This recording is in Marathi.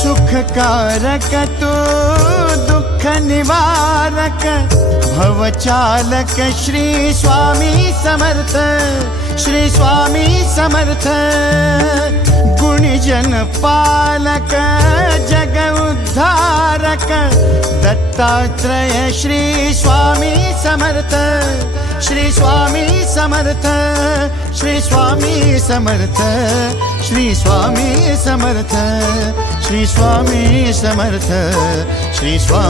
सुखकारक तू दुःख निवारक भवचालक श्री स्वामी समर्थ, श्री स्वामी समर्थ। गुणीजन पालक जग उद्धारक दत्तात्रेय श्री स्वामी समर्थ, श्री स्वामी समर्थ, श्री स्वामी समर्थ, श्री स्वामी समर्थ, श्री स्वामी समर्थ, श्री स्वामी